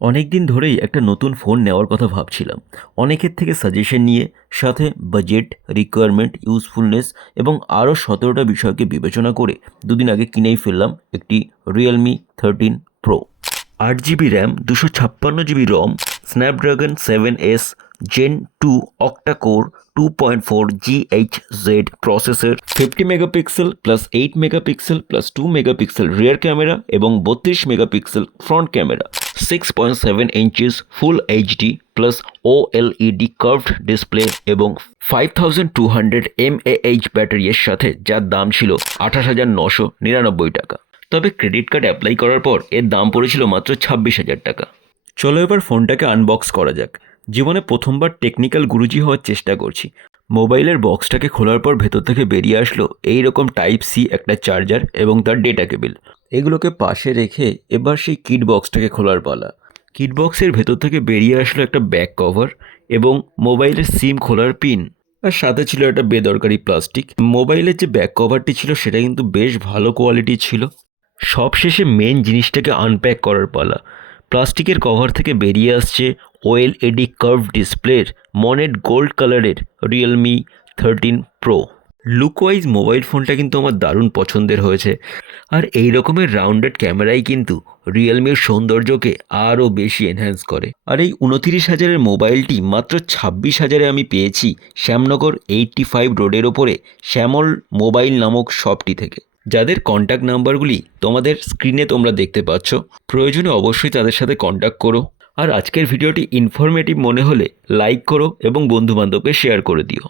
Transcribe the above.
অনেক দিন ধরেই একটা নতুন ফোন নেওয়ার কথা ভাবছিলাম। অনেকের থেকে সাজেশন নিয়ে, সাথে বাজেট, রিকোয়ারমেন্ট, ইউজফুলনেস এবং আরও 17টা বিষয়কে বিবেচনা করে দুদিন আগে কিনেই ফেললাম একটি Realme 13 pro. 8 GB RAM, 256 GB ROM, Snapdragon 7S Gen 2 octa core 2.4 GHz processor, 50 megapixel plus 8 megapixel plus 2 megapixel rear camera এবং 32 megapixel front camera, 6.7 inches full HD plus OLED curved display এবং 5200 mAh ব্যাটারির সাথে, যার দাম ছিল 28,999 টাকা। তবে credit card apply করার পর এর দাম পড়েছিল মাত্র 26,000 টাকা। চলো এবার ফোনটাকে আনবক্স করা যাক। জীবনে প্রথমবার টেকনিক্যাল গুরুজি হওয়ার চেষ্টা করছি। মোবাইলের বক্সটাকে খোলার পর ভেতর থেকে বেরিয়ে আসলো এই রকম টাইপ সি একটা চার্জার এবং তার ডেটা কেবিল। এগুলোকে পাশে রেখে এবার সেই কিট বক্সটাকে খোলার পালা। কিট বক্সের ভেতর থেকে বেরিয়ে আসলো একটা ব্যাক কভার এবং মোবাইলের সিম খোলার পিন, আর সাথে ছিল একটা বেদরকারি প্লাস্টিক। মোবাইলের যে ব্যাক কভারটি ছিল সেটা কিন্তু বেশ ভালো কোয়ালিটির ছিল। সবশেষে মেন জিনিসটাকে আনপ্যাক করার পালা। প্লাস্টিকের কভার থেকে বেরিয়ে আসছে OLED কার্ভ ডিসপ্লের মনেট গোল্ড কালারের রিয়েলমি 13 প্রো। লুকওয়াইজ মোবাইল ফোনটা কিন্তু আমার দারুণ পছন্দের হয়েছে, আর এই রকমের রাউন্ডেড ক্যামেরাই কিন্তু রিয়েলমির সৌন্দর্যকে আরও বেশি এনহ্যান্স করে। আর এই 29,000-এর মোবাইলটি মাত্র 26,000-এ আমি পেয়েছি শ্যামনগর 85 রোডের ওপরে শ্যামল মোবাইল নামক শপটি থেকে, যাদের কন্ট্যাক্ট নাম্বারগুলি তোমাদের স্ক্রিনে তোমরা দেখতে পাচ্ছ। প্রয়োজনে অবশ্যই তাদের সাথে কন্ট্যাক্ট করো। আর আজকের ভিডিওটি ইনফরমেটিভ মনে হলে লাইক করো এবং বন্ধুবান্ধবকে শেয়ার করে দিও।